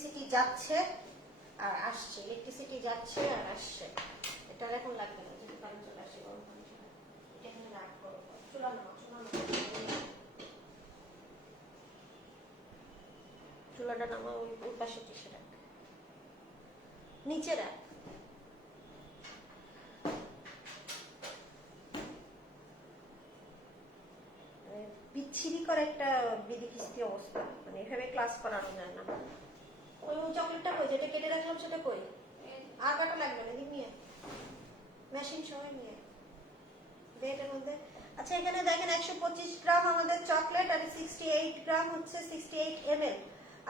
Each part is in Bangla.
ইলেকট্রিসিটি যাচ্ছে আর আসছে, ইলেকট্রিসিটি যাচ্ছে আর আসছে। এটা এখন লাগবে না, যদি কারেন্ট চলে আসে গরম পানি ছাড়া। এটা এখানে রাখবো, চুলা নামাও, চুলাটা নামাও, ওই পাশে টিসে রাখ, নিচে রাখ। বিচ্ছিরি করে একটা বিধিকিস্তি অবস্থা, মানে এভাবে ক্লাস করানো যায় না। ওই চকলেটটা কই, যেটা কেটে রাখলাম সেটা কই? আর কাটা লাগবে না, দিন নিয়ে মেশিন সবাই নিয়ে এটার মধ্যে। আচ্ছা এখানে দেখেন 125 গ্রাম আমাদের চকলেট আর 68 গ্রাম হচ্ছে 68 ml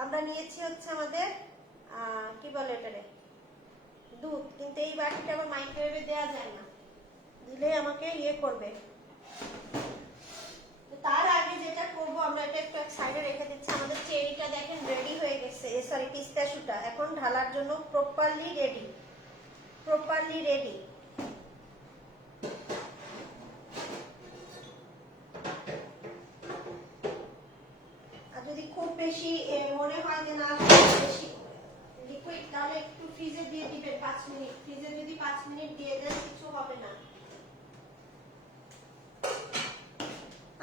আমরা নিয়েছি হচ্ছে আমাদের কি বলে এটারে, দুধ। কিন্তু এই বাটিটা আবার মাইক্রোওয়েভে দেওয়া যায় না, দিলে আমাকে ইয়ে করবে। তার আগে যেটা করব, আমরা এটা একটু এক সাইডে রেখে দিচ্ছি। আমাদের চেরিটা দেখেন রেডি হয়ে গেছে, সরি পিস্তাশুটা এখন ঢালার জন্য প্রপারলি রেডি, প্রপারলি রেডি। আর যদি খুব বেশি মনে হয় যে না বেশি লিকুইড, তাহলে একটু ফ্রিজে দিয়ে দিবেন 5 মিনিট। ফ্রিজে যদি 5 মিনিট দিয়ে দেন কিছু হবে না।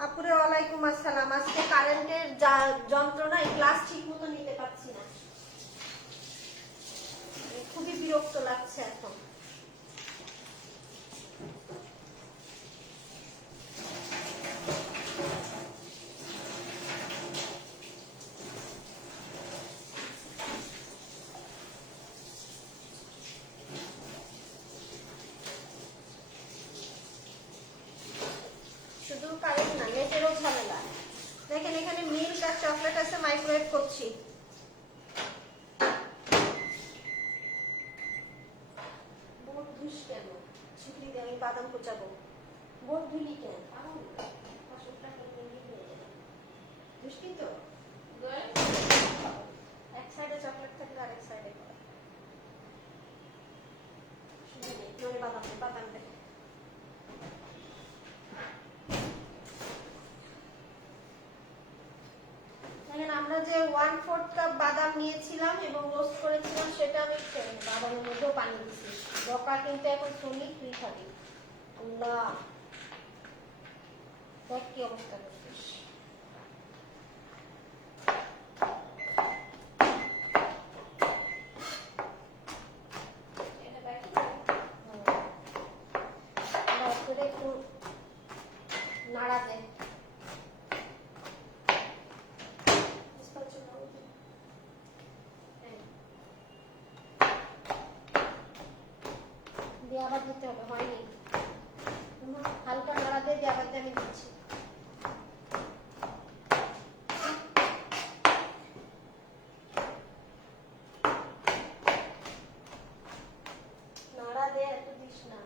আপুরে ওয়ালাইকুম আসসালাম। আজকে কারেন্টের যন্ত্রণায় ক্লাস ঠিক মতো নিতে পারছি না, খুবই বিরক্ত লাগছে এখন। শুধু কারেন্ট না, নেটেরও ঝামেলা। দেখেন এখানে মিল্ক আর চকলেট আছে, মাইক্রোওয়েভ করছি। বোর্ড ধুস কেন, ছিপড়ি দিয়ে আমি বাদাম কুচাবো, বোর্ড ধুলি কেন? ধুসকি তো এক সাইডে চকলেট থাকলে আরেক সাইডে বাদাম, বাদাম দেখে আমরা যে 1/4 কাপ বাদাম নিয়েছিলাম এবং রোস্ট করেছিলাম, সেটা আমি বাদামের মধ্যেও পানি দিচ্ছি। ডকা কিন্তু এখন শুনি তুই খাবি। আল্লাহ দেখ কি অবস্থা করছিস। একটু নাড়া দেয়, দিয়ে আবার দিতে হবে, হয়নি। হালকা নাড়া দিয়ে আবার আমি দিচ্ছি। নাড়া দে, এত দিস না।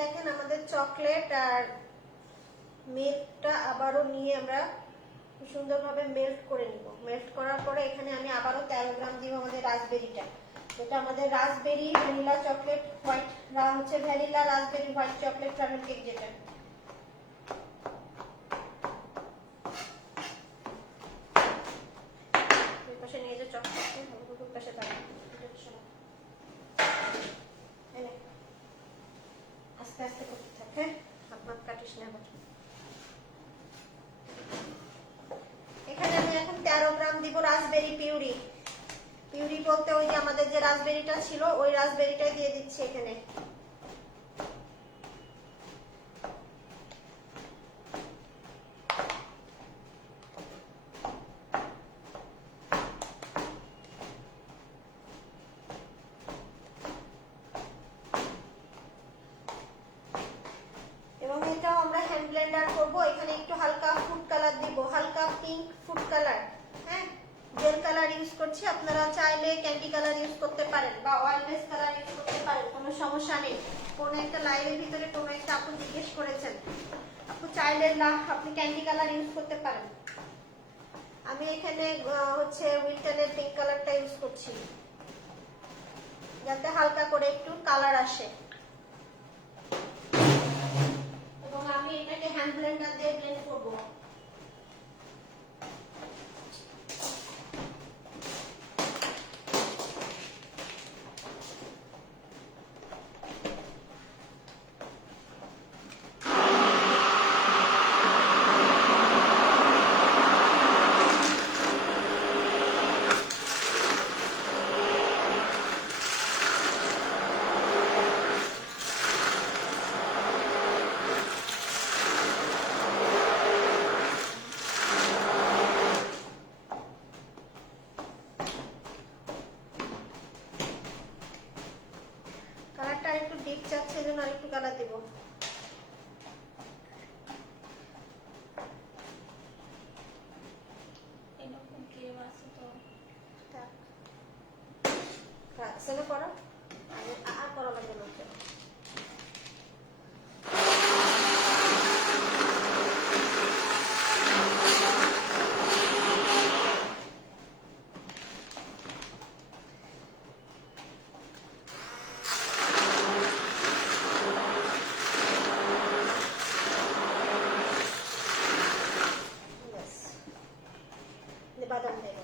দেখেন আমাদের চকলেট আর মিল্কটা আবারও নিয়ে আমরা সুন্দরভাবে মেল্ট করে নিব। মেল্ট করার পরে এখানে আমি আবারও 13 গ্রাম দিব আমাদের রাসবেরিটা। এটা আমাদের রাসবেরি ভ্যানিলা চকলেট হোয়াইট হচ্ছে vanilla raspberry white chocolate caramel cake যেটা। ওই পাশে নিয়ে যে চকলেট ওই পাশে দাঁড়া আস্তে আস্তে করতে থাকে, হাত মাত কাটিস না আবার। এখানে আমি এখন 13 গ্রাম দিব রাসবেরি পিউরি। পিউরি বলতে ওই যে আমাদের যে রাসবেরিটা ছিল ওই রাসবেরিটাই দিয়ে দিচ্ছি এখানে। এবং এটাও আমরা হ্যান্ড ব্লেন্ডার করব। এখানে একটু হালকা ফুড কালার দিব, হালকা পিঙ্ক ফুড কালার। হ্যাঁ, জেল কালার ইউজ করছি, আপনারা চাইলে ক্যান্ডি কালার ইউজ করতে পারেন বা অয়েললেস কালার ইউজ করতে পারেন, কোনো সমস্যা নেই। কোন একটা লাইনের ভিতরে কোনো একটা আপু জিজ্ঞেস করেছেন, আপু চাইলে আপনি ক্যান্ডি কালার ইউজ করতে পারেন। আমি এখানে হচ্ছে উইলটনের পিঙ্ক কালারটা ইউজ করছি যাতে হালকা করে একটু কালার আসে। এবং আমি এটাকে হ্যান্ড ব্লেন্ডার দিয়ে ব্লেন্ড করব। কালারটা একটু ডিপ চাচ্ছে, এজন্য আরেকটু কালার দেব। এরকম ক্রিম আছে তো থাক, সেটা করো, আর করা লাগবে না। বাদাম দেবো,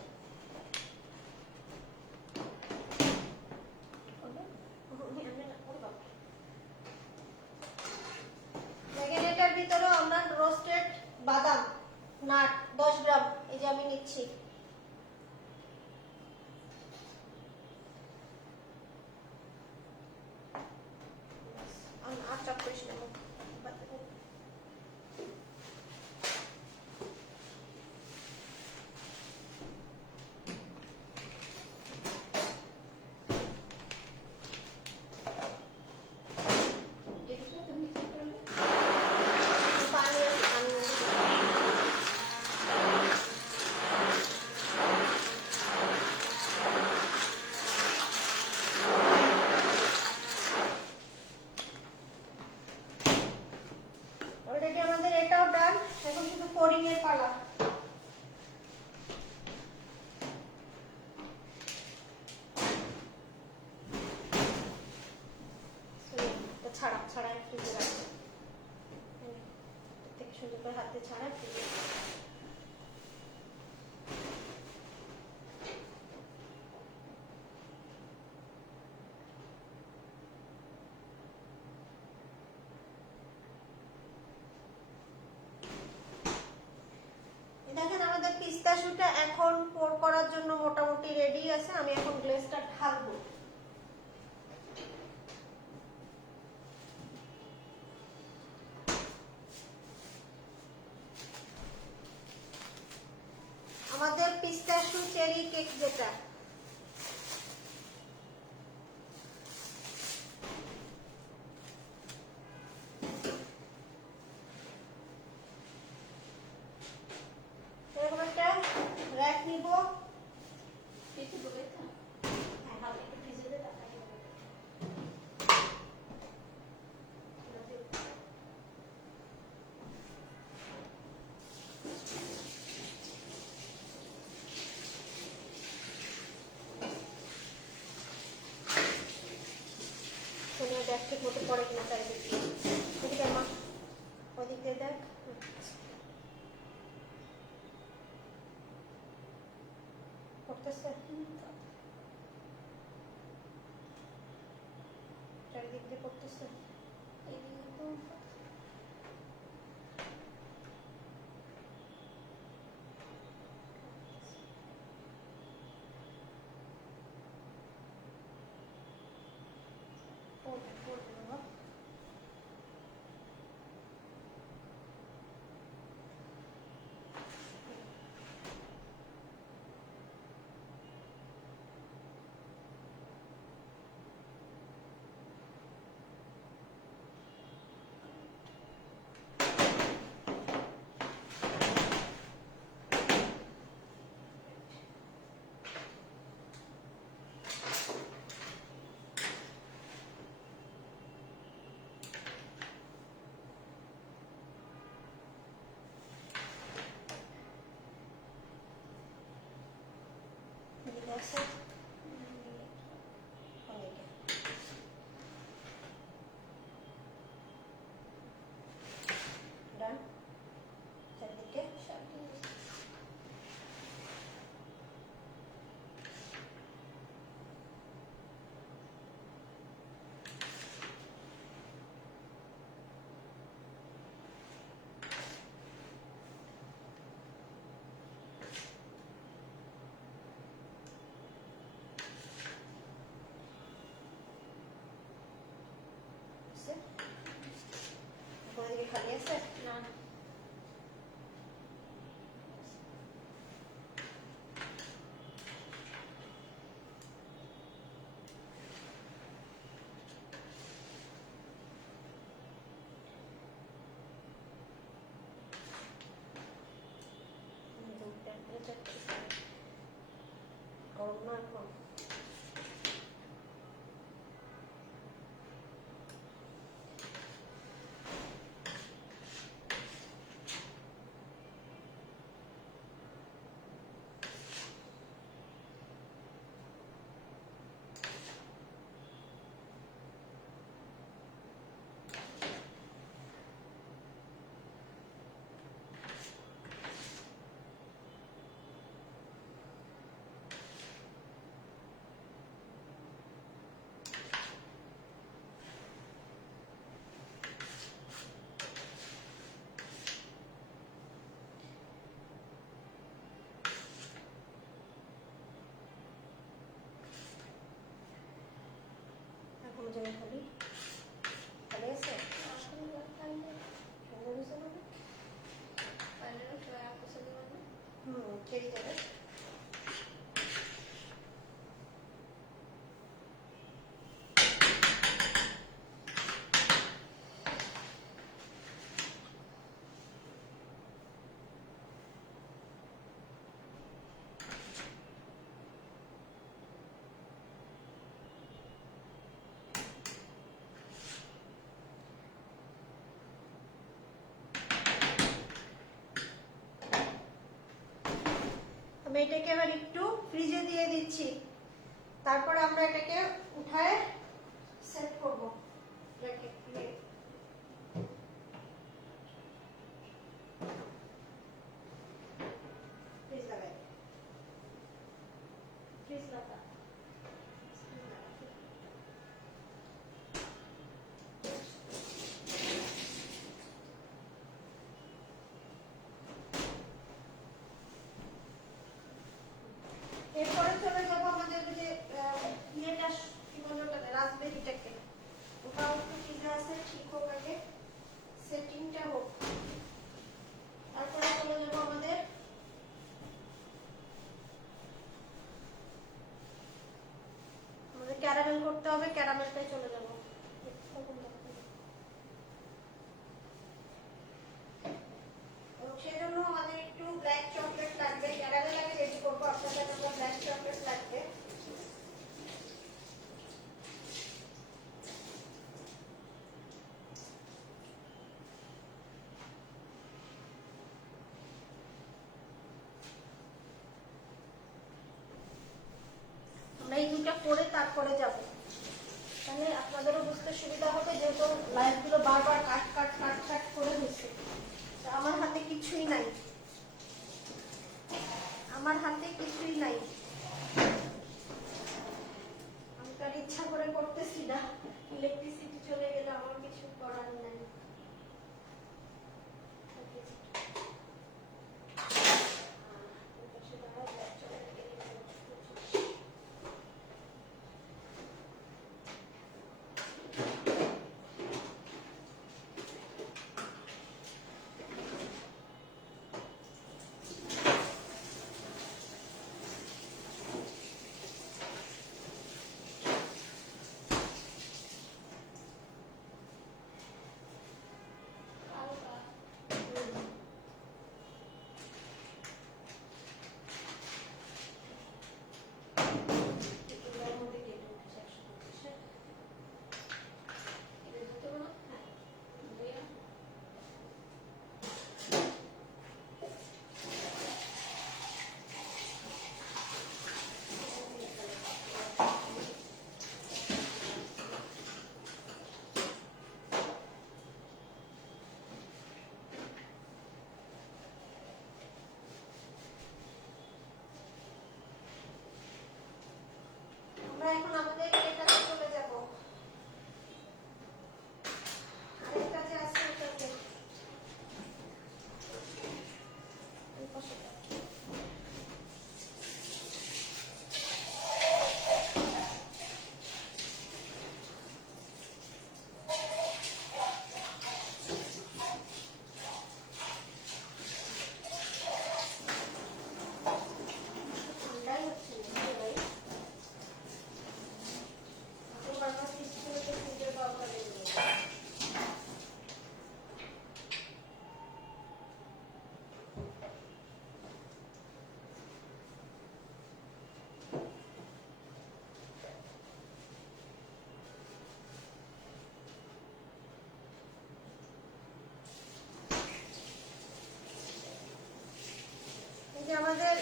এটার ভিতরে আমরা রোস্টেড বাদাম নাট 10 গ্রাম এই যে আমি নিচ্ছি। আর চাপ করিস না। অলরেডি আমাদের এটাও ডান, এখন শুধু কোরিং এর পালা। ছাড়া ছাড়া একটু থেকে সুন্দর করে হাতে ছাড়া। দেখেন আমাদের পিস্তাশুটা এখন পোর করার জন্য মোটামুটি রেডি আছে। আমি এখন গ্লেজটা ঢালবো। আমাদের পিস্তাশু চেরি কেক যেটা, এরকম একটা র‍্যাক নিব। কিছু বলে তো হ্যাঁ, হালকা একটু ভিজে দে। ঠিক মতো পড়ে কিনা চারিদিক দিয়ে। এদিকে মা ওই দিক দিয়ে দেখ। পড়তেছে চারিদিক দিয়ে পড়তেছে। পড়বে পড়বে বাবা। এদিকে আছে অনেকে। ডান চারিদিকে। ওদিকে খালি আছে না গরম না এখন। এখন জায়গা খালি খালি আছে। সুন্দর হয়েছে না? খেয়ে যাবে। আমি এটাকে এবার একটু ফ্রিজে দিয়ে দিচ্ছি, তারপর আমরা এটাকে উঠায় সেট করব। ফ্রিজ লাগাই ফ্রিজ লাগা। এরপরে চলে যাবো আমাদের যে ইয়েটা কি বলে ওটাকে, রাসবেরিটাকে। ওটাও একটু ফ্রিজে আছে, ঠিক হোক আগে, সেটিংটা হোক, তারপরে চলে যাবো আমাদের ক্যারামেল করতে হবে। ক্যারামেলটাই চলে যাবো। সেজন্য আমাদের একটু ব্ল্যাক চকলেট লাগবে। ক্যারামেল আগে রেডি করবো, আপনাদের জন্য ব্ল্যাক চকলেট লাগবে। আমরা এই দুটা করে তারপরে যাবো। তাহলে আপনাদেরও বুঝতে সুবিধা হবে, যেহেতু লাইফগুলো বারবার কাট কাট কাট কাট করে হয়েছে। আমার হাতে কিছুই নাই, আমার হাতে কিছুই নাই, আমি তার ইচ্ছা করে করতেছি না। ইলেকট্রিসিটি চলে গেলে আমার কিছু করার নাই। আমরা এখন আমাদের এটাতে চলে যাব। আরেকটা যে আছে ওটাতে এই পাশে। ঠান্ডাই হচ্ছে না ভাই, বারবার ফ্রিজ খুলে তো ফ্রিজের বাবা দেখবে। এই যে আমাদের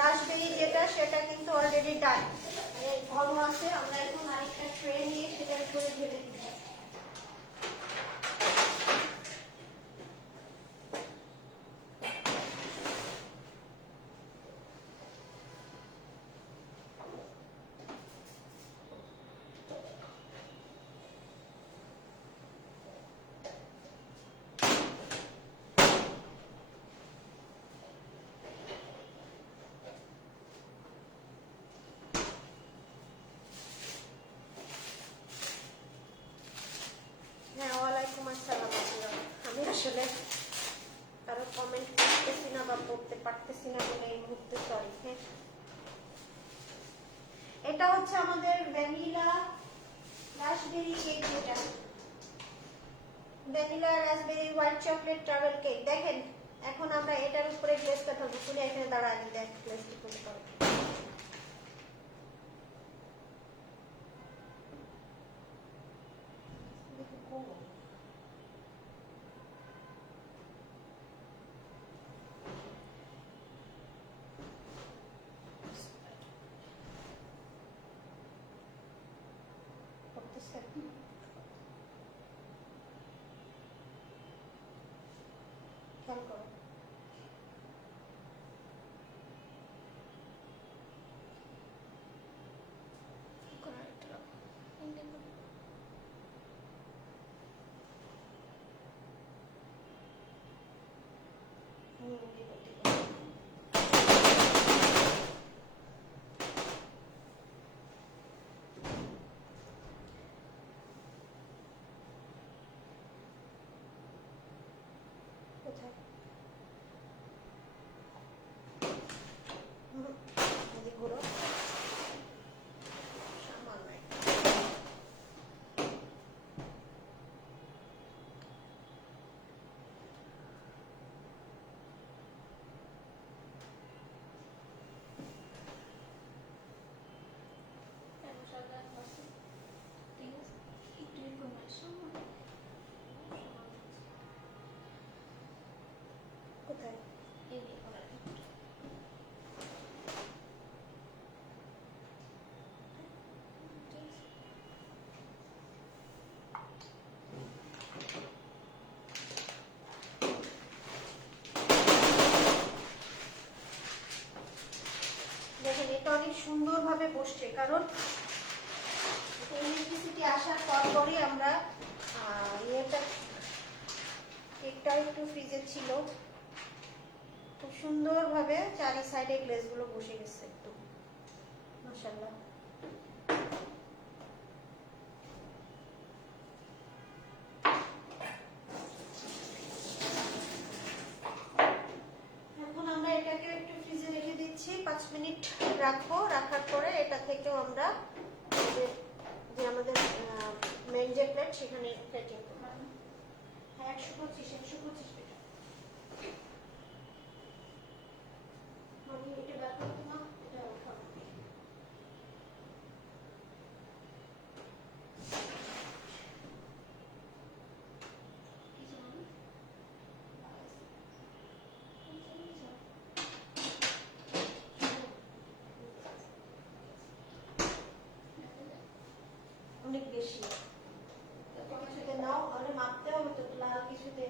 রাসবেরি যেটা, সেটা কিন্তু অলরেডি ডান, মানে ঘন আছে। আমরা এখন আরেকটা ট্রে নিয়ে সেটার উপরে ঢেলে দিব। হ্যাঁ, ওয়ালাইকুম আসসালাম আপুরা। আমি আসলে কারো কমেন্ট পড়তেছি না বা পড়তে পারতেছি না বলে এই মুহূর্তে সরি। হ্যাঁ, এটা হচ্ছে আমাদের ভ্যানিলা রাসবেরি কেক, যেটা vanilla raspberry white chocolate travel cake. দেখেন এখন আমরা এটার উপরে গ্লেজটা করবো। শুনে এখানে দাঁড়ায় দেখ গ্লেজটা করে করো। করতেছে খেয়াল করো। ভালোভাবে বসছে, কারণ ইলেকট্রিসিটি আসার পরই আমরা ইয়েটা কেকটা একটু ফ্রিজে ছিল, খুব সুন্দরভাবে চারি সাইডে গ্লেজগুলো বসে গেছে একদম মাশাআল্লাহ। এখন আমরা এটাকে একটু ফ্রিজে রেখে দিচ্ছি, 5 মিনিট রাখবো। রাখার পরে এটা থেকেও আমরা যে আমাদের মেইন যে প্লেট সেখানে প্লেটিং করবো। হ্যাঁ 125 টাকা। মানে এটা ব্যাপার না, এটা উঠাবো। অনেক বেশি কিছুতে নাও, মানে মাপতে হবে তো, লাল কিছুতে।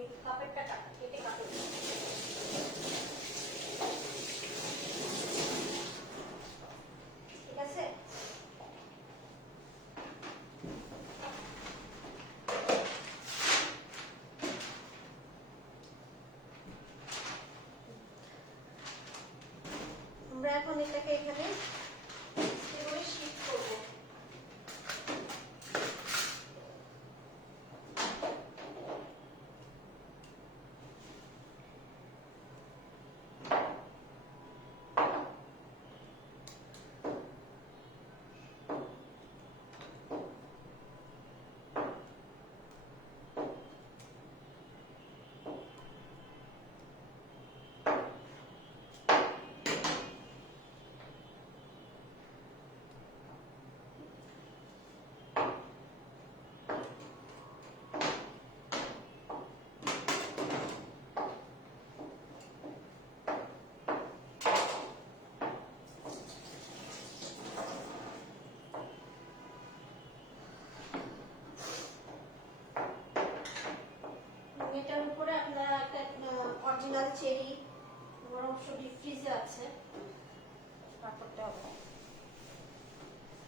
এই কাপড়টা কেটে কাপড় ঠিক আছে। আমরা এখন এটাকে এখানে এভাবে শিফট করবো। এটার উপরে আপনারা একটা অরিজিনাল চেরি, অবশ্য ডিপ ফ্রিজে আছে, কাপড়টা হবে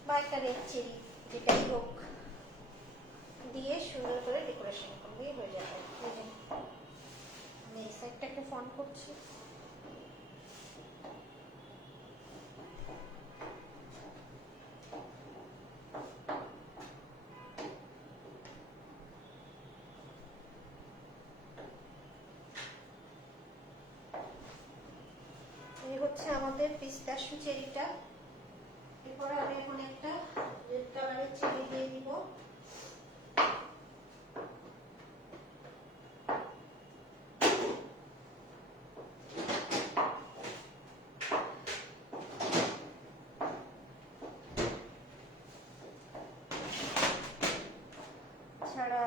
বা একটা রেড চেরি, যেটাই হোক দিয়ে সুন্দর করে ডেকোরেশন করলেই হয়ে যাবে। আমি এই সাইডটা একটা ফোন করছি। এই হচ্ছে আমাদের পিস্তাশু চেরিটা। এরপরে আমি এখন একটা রেড কালারের চেরি দিয়ে দিব। ছাড়া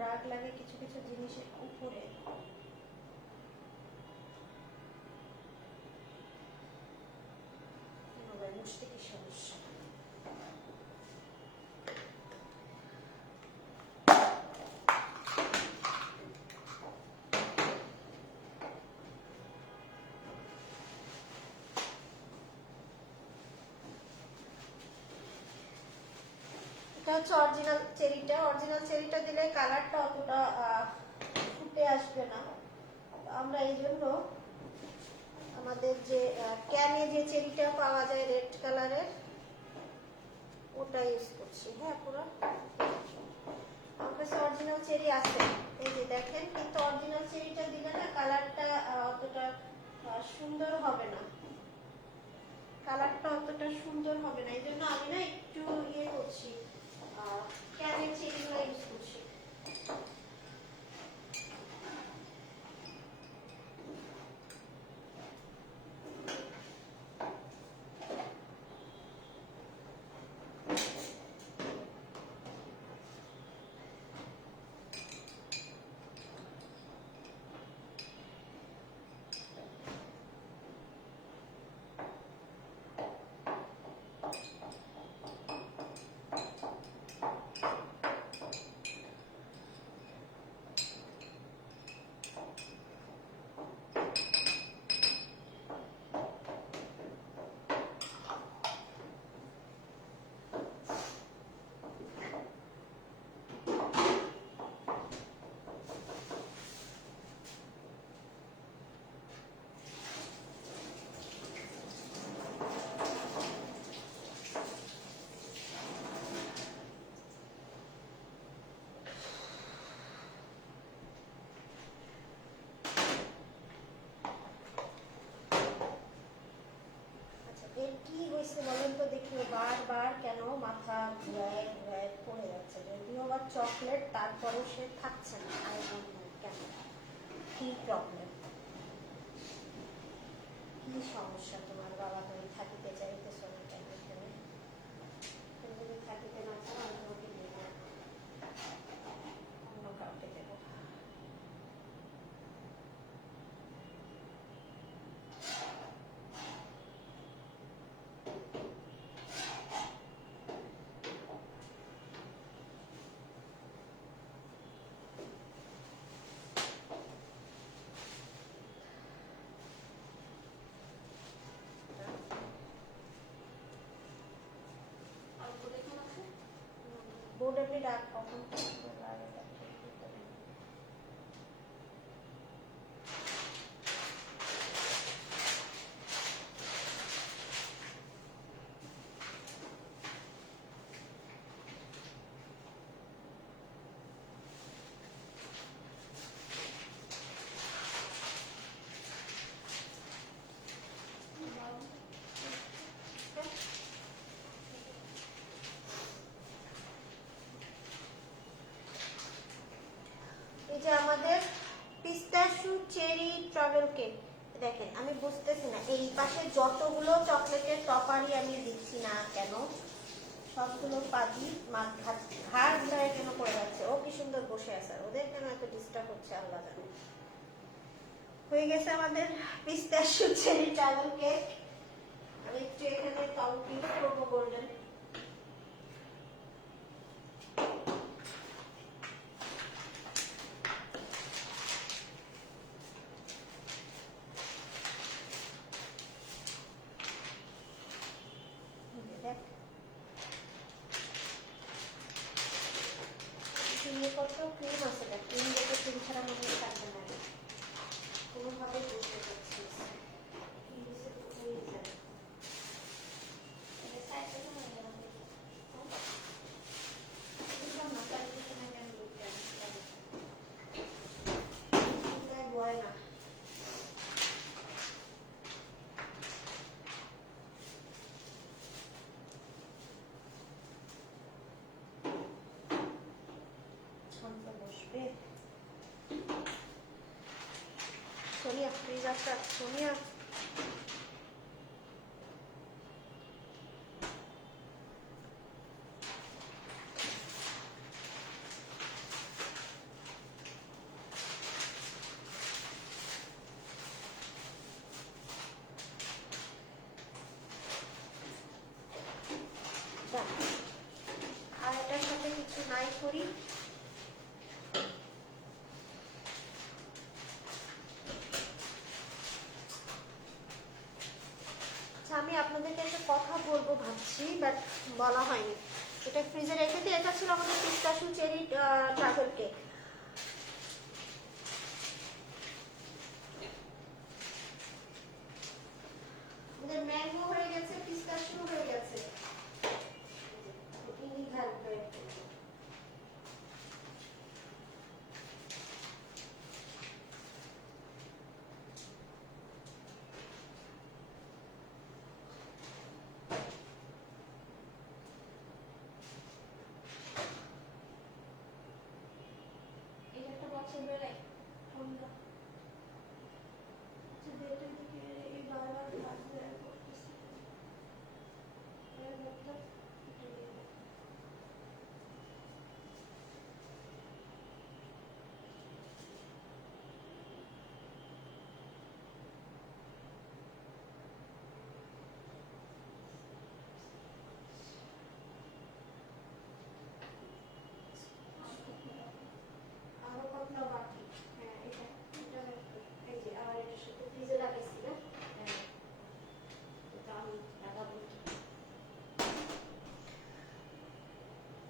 দাগ লাগে কিছু কিছু জিনিসের উপরে। মুছতে কি সমস্যা। এটা হচ্ছে অরিজিনাল চেরিটা। অরিজিনাল চেরিটা দিলে কালারটা অতটা ফুটে আসবে না। আমরা এই জন্য আমাদের যে ক্যানে যে চেরিটা পাওয়া যায় রেড কালারের ওটা ইউজ করছি। হ্যাঁ, পুরো আমার কাছে অরিজিনাল চেরি আছে, এই যে দেখেন। কিন্তু অরিজিনাল চেরিটা দিলে না কালারটা অতটা সুন্দর হবে না, কালারটা অতটা সুন্দর হবে না। এই জন্য আমি না একটু ইয়ে করছি, ক্যানের চেরিগুলো ইউজ করছি। কি হয়েছে বলেন তো দেখি, বারবার কেন মাথা ঘুরায় ঘুরায় পড়ে যাচ্ছে। যদিও বা চকলেট, তারপরেও সে থাকছে না। আই ডোন্ট নো কেন, কি প্রবলেম, কি সমস্যা তোমার? বাবা তুমি থাকিতে চাইতেছো না কেন এখানে? তুমি যদি থাকিতে না চাও আমি তোমাকে দেবো, অন্য কাউকে দেবো। বোর্ড এমনি ডাক কখন যে আমাদের পিস্তাশু চেরি ট্রাভেল কেক। দেখেন আমি বুঝতেছি না, এই পাশে যতগুলো চকলেটের টপারই আমি দিচ্ছি না কেন সবগুলো পাজি ঘাড় ঘুরায় কেন পড়ে যাচ্ছে। ও কি সুন্দর বসে আছে, ওদের কেন এত ডিস্টার্ব হচ্ছে আল্লাহ জানে। হয়ে গেছে আমাদের পিস্তাশু চেরি ট্রাভেল কেক। আমি একটু এখানে টক ইউজ করবো গোল্ডেন। কত ক্রিম আছে, ক্রিম দেখে ক্রিম ছাড়া মনে হয় থাকবে না, কোনোভাবে বুঝতে পারছি না। Sonia, please after Sonia. দিচ্ছি, বাট বলা হয়নি। এটা ফ্রিজে রেখে দিই। এটা ছিল আমাদের পিস্তাশু চেরি ট্রাভেল কেক। আমাদের ম্যাঙ্গো হয়ে গেছে, পিস্তাশু হয়ে গেছে। ইনি থাকবে। এটা একটা বক্সে বেড়াই ঠান্ডা। আচ্ছা ডেটের দিকে এই বারবার ভাবতে করতেছি। এর মতলব এটা দিয়ে দাও। আরো পাতলা বাটি। হ্যাঁ এটা এটা রাখো। এই যে আর এটার সাথে ফ্রিজে লাগাইছি না? হ্যাঁ এটা আমি লাগাবো।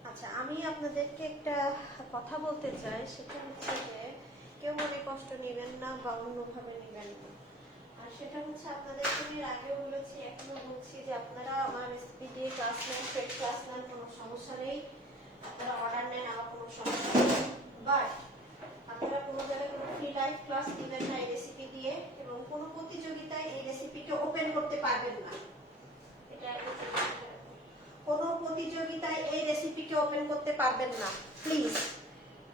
আচ্ছা আমি আপনাদেরকে একটা কথা বলতে চাই, সেটা হচ্ছে যে কেউ মনে কষ্ট নেবেন না বা অন্যভাবে নেবেন না। আর সেটা হচ্ছে আপনাদেরকে আমি এর আগেও বলেছি, এখনো বলছি যে আপনারা আমার রেসিপি দিয়ে ক্লাস নেন, পেড ক্লাস নেন, কোনো সমস্যা নেই। আপনারা অর্ডার নেন, আমার কোনো সমস্যা নেই। বাট আপনারা কোনো জায়গায় কোনো ফ্রি লাইভ ক্লাস দিবেন না এই রেসিপি দিয়ে, এবং কোনো প্রতিযোগিতায় এই রেসিপিকে ওপেন করতে পারবেন না। এটা কোনো প্রতিযোগিতায় এই রেসিপিকে ওপেন করতে পারবেন না। প্লিজ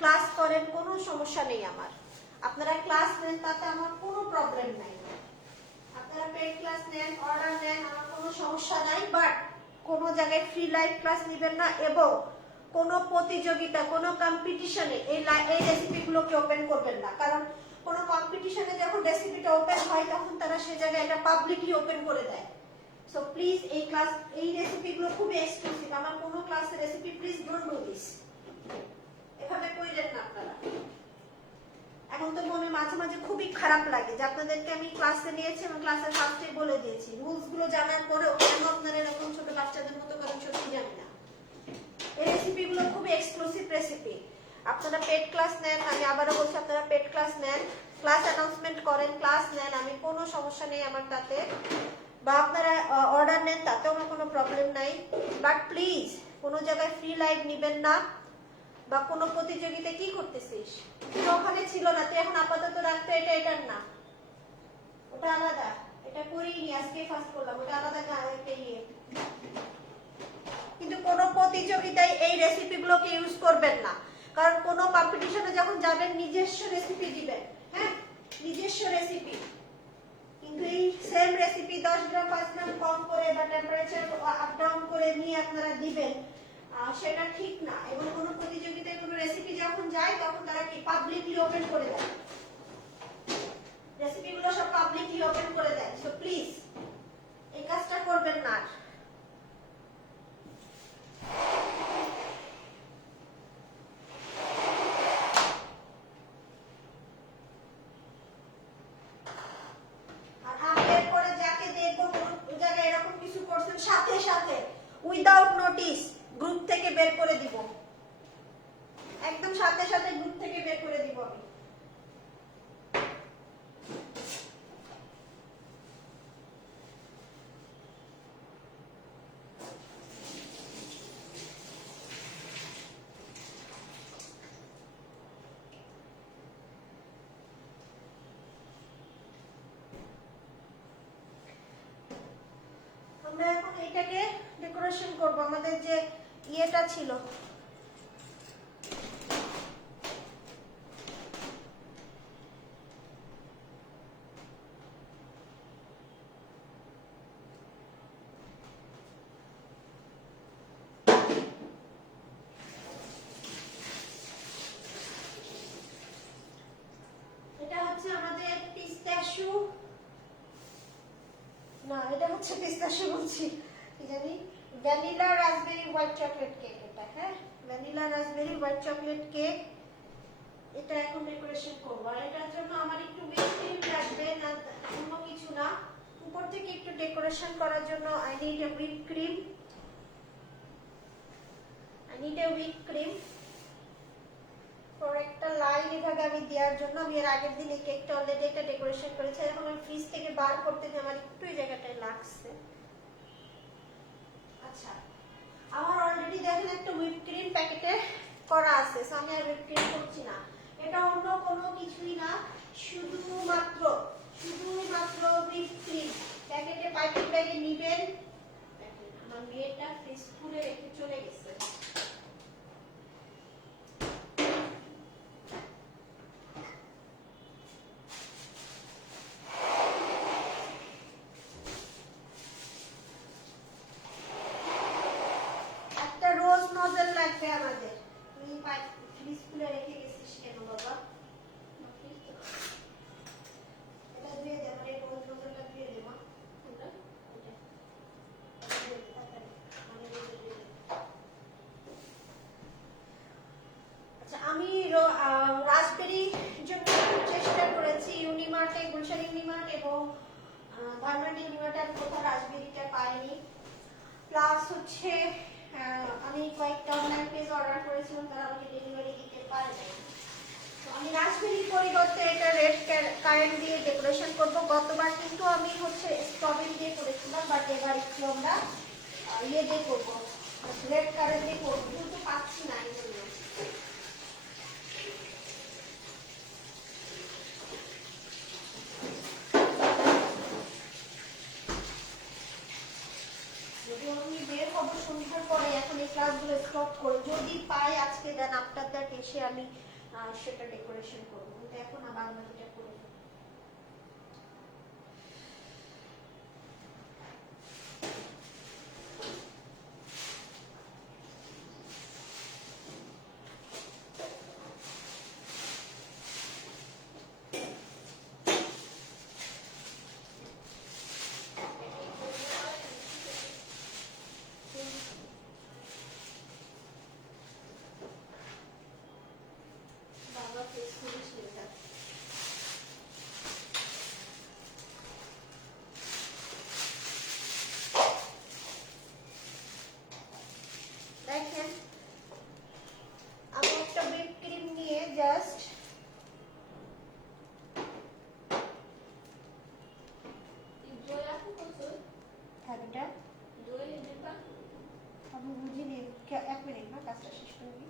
ক্লাস করেন, কোনো সমস্যা নেই আমার। আপনারা ক্লাস নেন, তাতে আমার কোনো প্রবলেম নাই। আপনারা পেড ক্লাস নেন, অর্ডার নেন, আমার কোনো সমস্যা নাই। বাট কোনো জায়গায় ফ্রি লাইভ ক্লাস নেবেন না, এবং কোনো প্রতিযোগিতা, কোনো কম্পিটিশনে এই রেসিপিগুলোকে ওপেন করবেন না। কারণ কোনো কম্পিটিশনে যখন রেসিপিটা ওপেন হয়, তখন তারা সে জায়গায় এটা পাবলিকলি ওপেন করে দেয়। সো প্লিজ এই রেসিপিগুলো খুবই এক্সক্লুসিভ। আমার কোনো ক্লাসের recipe, please don't do this. এভাবে কইলেন না আপনারা। এখন তো মনে মাঝে মাঝে খুবই খারাপ লাগে যে আপনাদেরকে আমি ক্লাসে নিয়েছি এবং ক্লাসের ফার্স্টে বলে দিয়েছি, রুলস গুলো জানার পরেও কেন আপনারা এরকম ছোট বাচ্চাদের মতো করেন সত্যি জানি না। এই রেসিপিগুলো খুবই এক্সক্লুসিভ রেসিপি। আপনারা পেড ক্লাস নেন, আমি আবারও বলছি আপনারা পেড ক্লাস নেন, ক্লাস অ্যানাউন্সমেন্ট করেন, ক্লাস নেন, আমি কোনো সমস্যা নেই আমার তাতে। বা আপনারা অর্ডার নেন, তাতেও আমার কোনো প্রবলেম নাই। বাট প্লিজ কোনো জায়গায় ফ্রি লাইভ নেবেন না, বা কোনো প্রতিযোগিতায় কি করতেছিস, ওখানে ছিল না, তুই এখন আপাতত রাখতে, এটা এটার না, ওটা আলাদা, এটা করিনি, আজকে ফার্স্ট করলাম, ওটা আলাদা একটা ইয়ে। কিন্তু কোনো প্রতিযোগিতায় এই রেসিপিগুলোকে ইউজ করবেন না। কারণ কোনো কম্পিটিশনে যখন যাবেন, নিজস্ব রেসিপি দিবেন। হ্যাঁ, নিজস্ব রেসিপি। কিন্তু এই সেম রেসিপি 10 গ্রাম 5 গ্রাম কম করে বা টেম্পারেচার আপ ডাউন করে নিয়ে আপনারা দিবেন, সেটা ঠিক না। এবং কোনো প্রতিযোগিতায় কোনো রেসিপি যখন যায়, তখন তারা কি পাবলিকলি ওপেন করে দেয়, রেসিপিগুলো সব পাবলিকলি ওপেন করে দেয়। সো প্লিজ এই কাজটা করবেন না। আর আমি এরপরে যাকে দেখবো কোনো জায়গায় এরকম কিছু করছেন, সাথে সাথে উইদাউট নোটিস গ্রুপ থেকে বের করে দিব, একদম সাথে সাথে গ্রুপ থেকে বের করে দিব আমি। আমরা এখন এটাকে ডেকোরেশন করব। আমাদের যে ইয়েটা ছিল, এটা হচ্ছে আমাদের পিস্তাশু, না এটা হচ্ছে পিস্তাশু বলছি, কি জানি, vanilla raspberry white chocolate cake. এটা হ্যাঁ, vanilla raspberry white chocolate cake. এটা এখন ডেকোরেশন করব। আর এটার জন্য আমার একটু হুইপ ক্রিম লাগবে, না অন্য কিছু না। উপর থেকে একটু ডেকোরেশন করার জন্য I need a whip cream. Need a whip cream for একটা লাইন এভাবে আমি দেওয়ার জন্য। আমি এর আগের দিন এই কেকটা অলরেডি একটা ডেকোরেশন করেছি, এখন আমি ফ্রিজ থেকে বার করতে গিয়ে আমার একটু এই জায়গাটায় লাগছে। আচ্ছা, আমার অলরেডি দেখেন একটা হুইপ ক্রিম প্যাকেটে করা আছে, সো আমি আর হুইপ ক্রিম করছি না। এটা অন্য কোনো কিছুই না, শুধুমাত্র হুইপ ক্রিম প্যাকেটে পাইপিং ব্যাগে নিবেন। আমার মেয়েটা ফ্রিজ খুলে রেখে চলে গেছে। একটা রোজ নজল লাগবে আমাদের। তুই ফ্রিজ খুলে রেখে গেছিস কেন বাবা? এটা ধুয়ে দে, আমার এই রোজ নজলটা ধুয়ে দে মা। আচ্ছা, আমি রাসবেরি জন্য চেষ্টা করেছি ইউনিমার্টে, গুলশান ইউনিমার্ট এবং ধানমন্ডি ইউনিমার্টে আমি কোথাও রাসবেরিটা পাইনি। প্লাস হচ্ছে আমি কয়েকটা অনলাইন পেজ অর্ডার করেছিলাম, তারা আমাকে ডেলিভারি দিতে পারে নাই। তো আমি রাসবেরির পরিবর্তে এটা রেড কারেন্ট দিয়ে ডেকোরেশন করব। গতবার কিন্তু আমি হচ্ছে স্ট্রবেরি দিয়ে করেছিলাম, বাট এবার একটু আমরা ইয়ে দিয়ে করবো, রেড কারেন্ট দিয়ে করবো, কিন্তু পাচ্ছি না এই জন্য। যদিও আমি বের হবো সন্ধ্যার পরে, এখন এই ক্লাসগুলো স্টপ করে যদি পাই আজকে, দেন আফটার দ্যাট এসে আমি সেটা ডেকোরেশন করবো, কিন্তু এখন আবার বাকিটা করে ফেলবো। বাবা ফেস করে শুয়ে থাকে। দেখেন, আমি একটা হুইপ ক্রিম নিয়ে জাস্ট থাবিটা আমি বুঝিনি। এক মিনিট না, কাজটা শেষ করে নিই।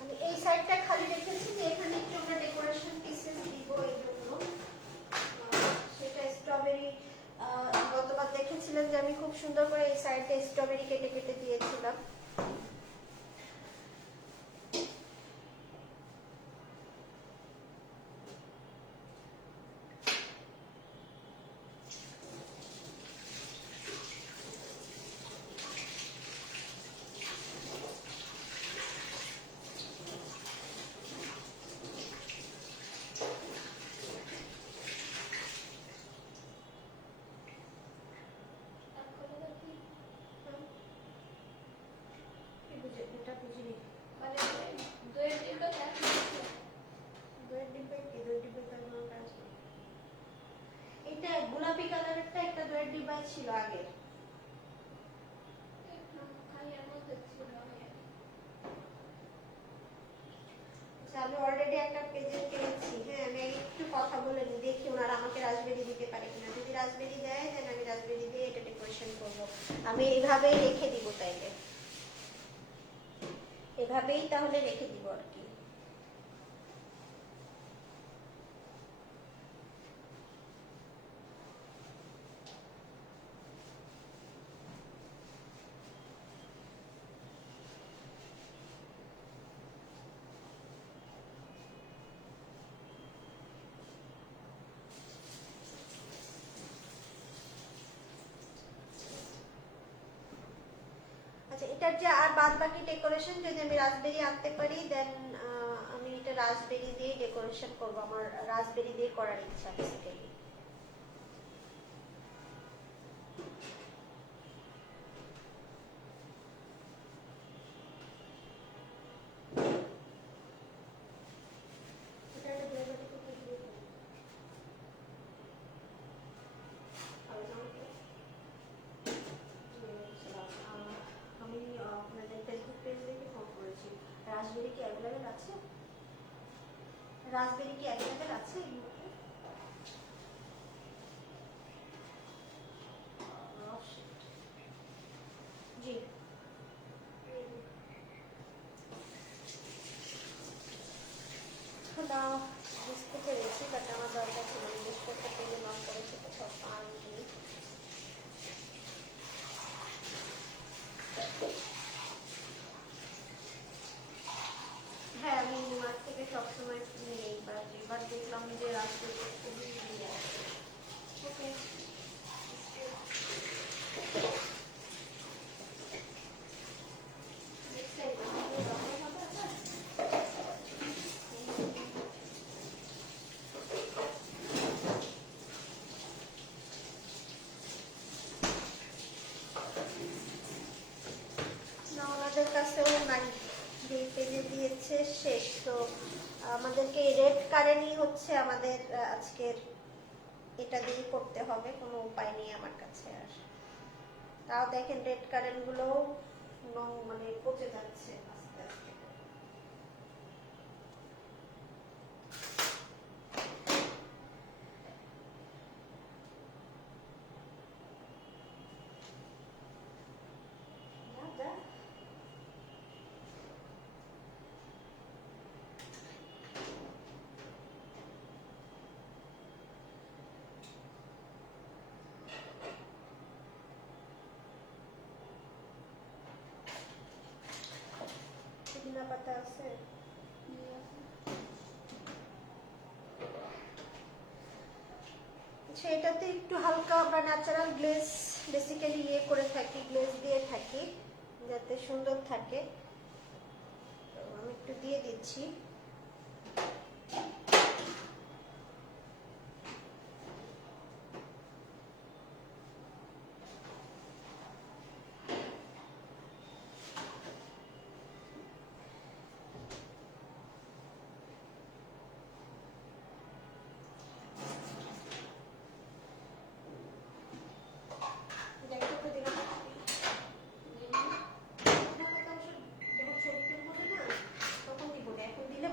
আমি এই সাইডটা খালি রেখেছি যে এখানে একটু আমরা ডেকোরেশন পিসেস দিব, এই জন্য। সেটা স্ট্রবেরি, গতবার দেখেছিলেন যে আমি খুব সুন্দর করে এই সাইডটা স্ট্রবেরি কেটে কেটে দিয়েছিলাম। এটা বুঝিনি। দইয়ের ডিব্বা কি? দইয়ের ডিব্বা তো আমার কাছে নেই। এটা গোলাপি কালারেরটা একটা দইয়ের ডিব্বায় ছিল আগে। আমি অলরেডি একটা পেজে পেয়েছি। হ্যাঁ, আমি একটু কথা বলে নিই, দেখি ওনারা আমাকে রাসবেরি দিতে পারে কিনা। যদি রাসবেরি দেয়, দেন আমি রাসবেরি দিয়ে এটা ডেকোরেশন করব। আমি এইভাবেই রেখে দিব, তাইলে এভাবেই তাহলে রেখে দিব আর কি। আচ্ছা, এটার যে আর বাদ বাকি ডেকোরেশন যদি আমি রাসবেরি আনতে পারি, দেন আমি এটা রাসবেরি দিয়ে ডেকোরেশন করব। আমার রাসবেরি দিয়ে করার ইচ্ছা বেসিক্যালি। রাসবেরি কি অ্যাভেলেবেল আছে এই মুহূর্তে? Oh, shit. জি না, বুঝতে পেরেছি, বাট আমার দরকার ছিল বিস্কুটটা পেয়ে নক করেছে তো সব পাইনি। হ্যাঁ, আমি মাঠ থেকে সবসময় নিই, এবার দেখলাম যে রাস্তাতে খুবই ইয়ে আছে। ওকে, নেক্সট টাইম আমাদের দরকার হবে আবার। না, ওনাদের কাছেও নাই, যে পেজে দিয়েছে শেষ। তো আমাদেরকে রেড কারেন্টই হচ্ছে আমাদের আজকের এটা দিয়ে করতে হবে, কোনো উপায় নেই আমার কাছে আর। তাও দেখেন রেড কারেন্ট গুলো মানে পচে যাচ্ছে আস্তে আস্তে। যা, যা। পুদিনা পাতা আছে? আচ্ছা, এটাতে একটু হালকা বা ন্যাচারাল গ্লেজ বেসিক্যালি ইয়ে করে থাকি, গ্লেজ দিয়ে থাকি যাতে সুন্দর থাকে। তো আমি একটু দিয়ে দিচ্ছি। দেখো পুদিনা পাতা। পুদিনা পাতা অবশ্য যখন ছবি তুলবো না তখন দিব না, এখন দিলে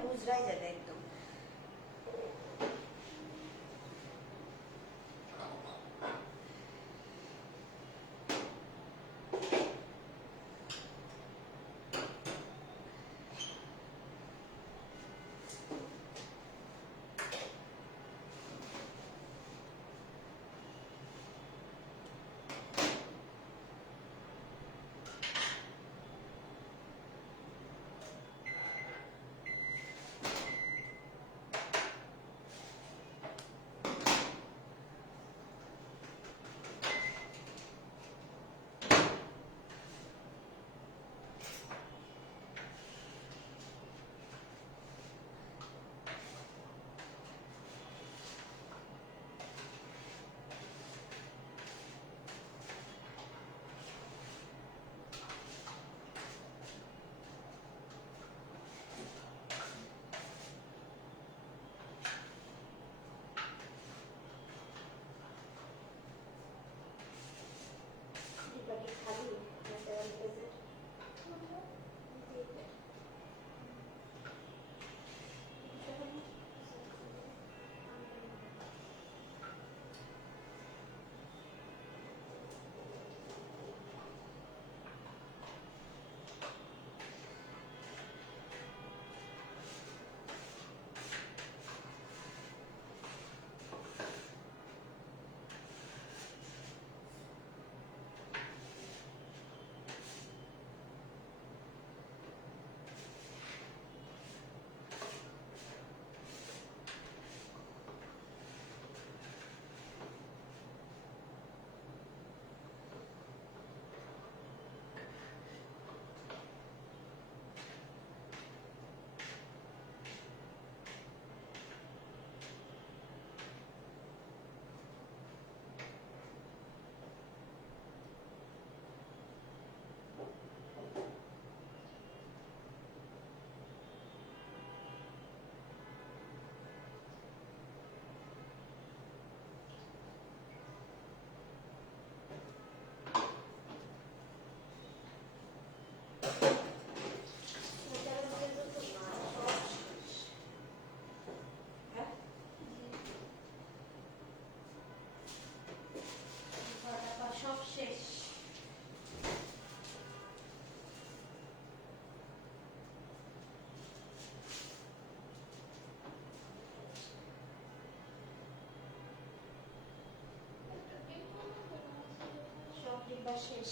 শেষ,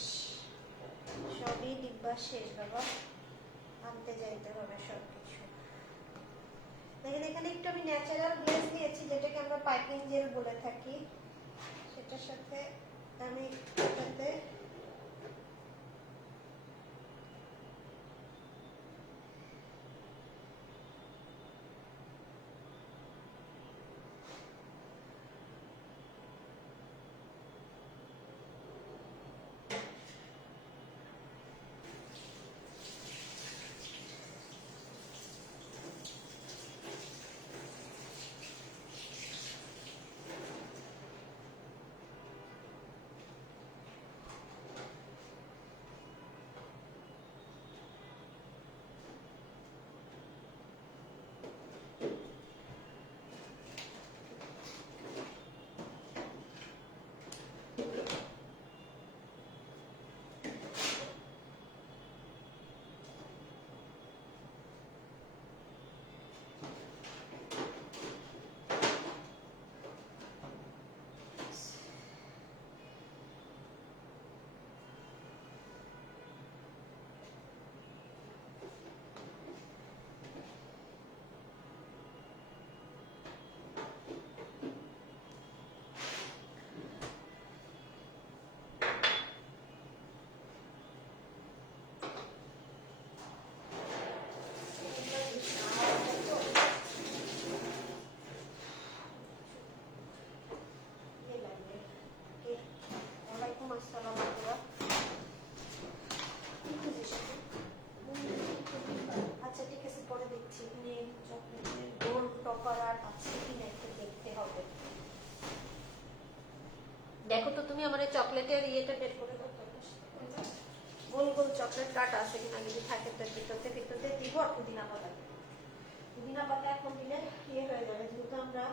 সবই ডিব্বা শেষ বাবা, আনতে যাইতে হবে সব কিছু। দেখেন এখানে একটু আমি ন্যাচারাল গ্লেজ নিয়েছি, যেটাকে আমরা পাইপিং জেল বলে থাকি। সেটার সাথে আমি এটাতে দেখো তো তুমি আমার চকলেটের ইয়েটা বের করে দাও। গোল গোল চকলেট কাটা আছে কিনা, যদি থাকে তো ভিতরতে ভিতরতে দিব। আর পুদিনা পাতা, পুদিনা পাতা এখন দিলে ইয়ে হয়ে যাবে, যেহেতু আমরা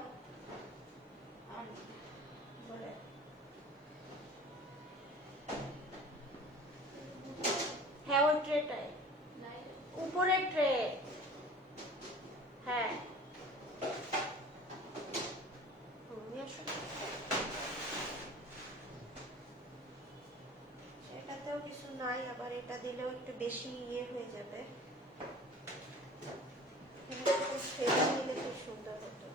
আর বলে হ্যাঁ ওই ট্রেটাই, উপরের ট্রে। হ্যাঁ সেটাতেও কিছু নাই, আবার এটা দিলেও একটু বেশি ইয়ে হয়ে যাবে। সেটা দিলে খুব সুন্দর হতো।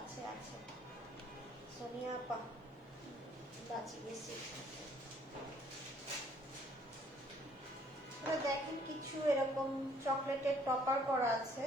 আছে আছে সোনিয়া আপা বাঁচি গেছি। দেখেন কিছু এরকম চকলেটের টপার করা আছে।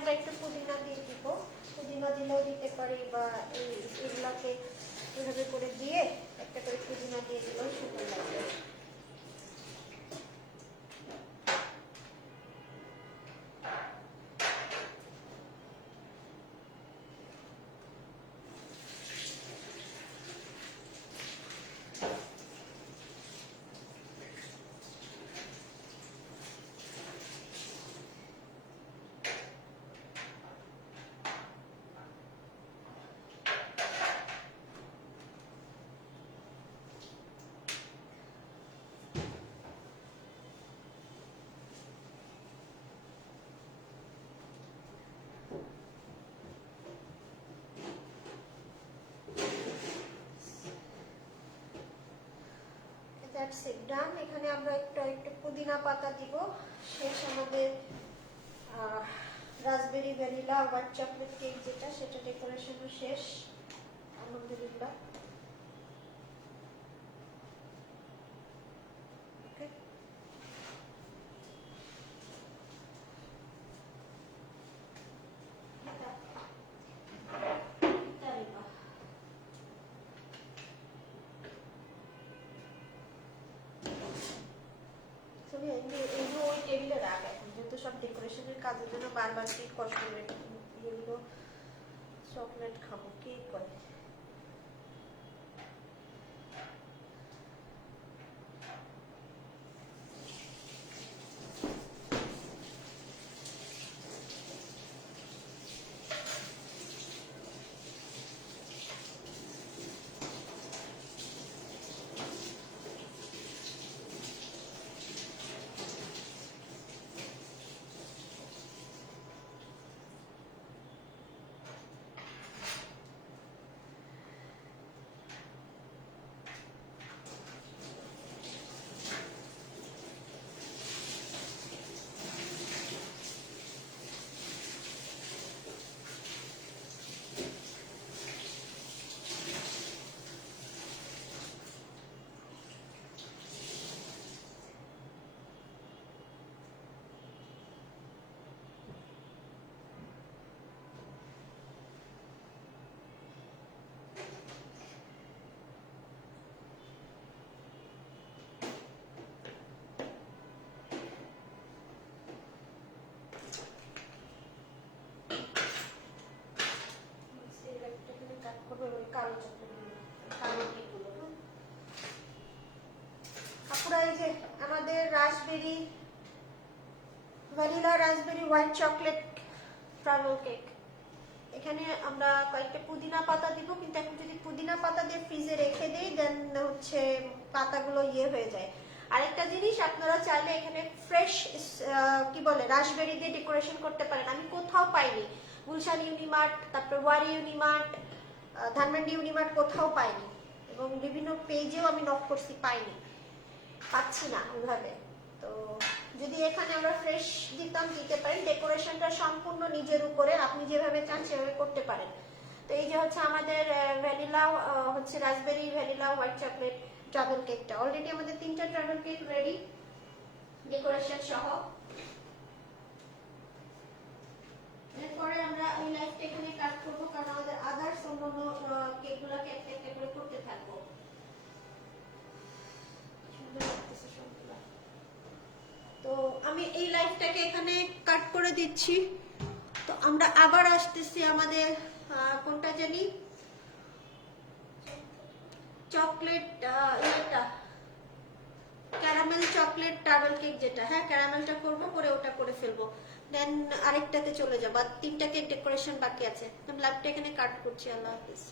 আমরা একটু পুদিনা দিয়ে দিব, পুদিনা দিলেও দিতে পারি, বা এগুলাকে এভাবে করে দিয়ে একটা করে পুদিনা দিয়ে দিলেও সুন্দর লাগবে। দ্যাটস ইট, ডান। এখানে আমরা একটু পুদিনা পাতা দিব। শেষ আমাদের raspberry vanilla white chocolate cake যেটা, সেটা ডেকোরেশনও শেষ আলহামদুলিল্লাহ। তুমি এইগুলো ওই টেবিলে রাখ এখন, যেহেতু সব ডেকোরেশনের কাজের জন্য বারবার কেক কষ্ট করে এগুলো চকলেট খাবো কেক করে। কালো চকলেট কালো কেকগুলো, হ্যাঁ। আপুরা এই যে আমাদের raspberry vanilla raspberry white chocolate travel cake, এখানে আমরা কয়েকটা পুদিনা পাতা দিব, কিন্তু এখন যদি পুদিনা পাতা দিয়ে ফ্রিজে রেখে দেই দেন হচ্ছে পাতাগুলো ইয়ে হয়ে যায়। আরেকটা জিনিস, আপনারা চাইলে এখানে ফ্রেশ কি বলে রাসবেরি দিয়ে ডেকোরেশন করতে পারেন। আমি কোথাও পাইনি, গুলশান ইউনিমার্ট, তারপর ওয়ারি ইউনিমার্ট, ধানমন্ডি ইউনিমার্ট কোথাও পাইনি, এবং বিভিন্ন পেজেও আমি নক করছি পাইনি, পাচ্ছি না ওইভাবে। তো যদি এখানে আমরা ফ্রেশ দিতাম দিতে পারেন, ডেকোরেশনটা সম্পূর্ণ নিজের উপরে, আপনি যেভাবে চান সেভাবে করতে পারেন। তো এই যে হচ্ছে আমাদের ভ্যানিলা হচ্ছে raspberry vanilla white chocolate travel কেকটা, অলরেডি আমাদের 3টা ট্রাভেল কেক রেডি ডেকোরেশন সহ। এরপরে আমরা ওই লাইফটা এখানে কাট করবো, কারণ আমাদের আদার্স অন্যান্য কেকগুলোকে একটা একটা করে করতে থাকবো। সুন্দর লাগতেছে সবগুলা। তো আমি এই লাইফটাকে এখানে কাট করে দিচ্ছি। তো আমরা আবার আসতেছি আমাদের কোনটা জানি চকলেট এটা ক্যারামেল চকলেট ট্রাভেল কেক যেটা, হ্যাঁ ক্যারামেলটা করবো, করে ওটা করে ফেলবো, দেন আরেকটাতে চলে যাবো। আর 3টা কেক ডেকোরেশন বাকি আছে। আমি লাইভটা এখানে কাট করছি। আল্লাহ হাফিজ।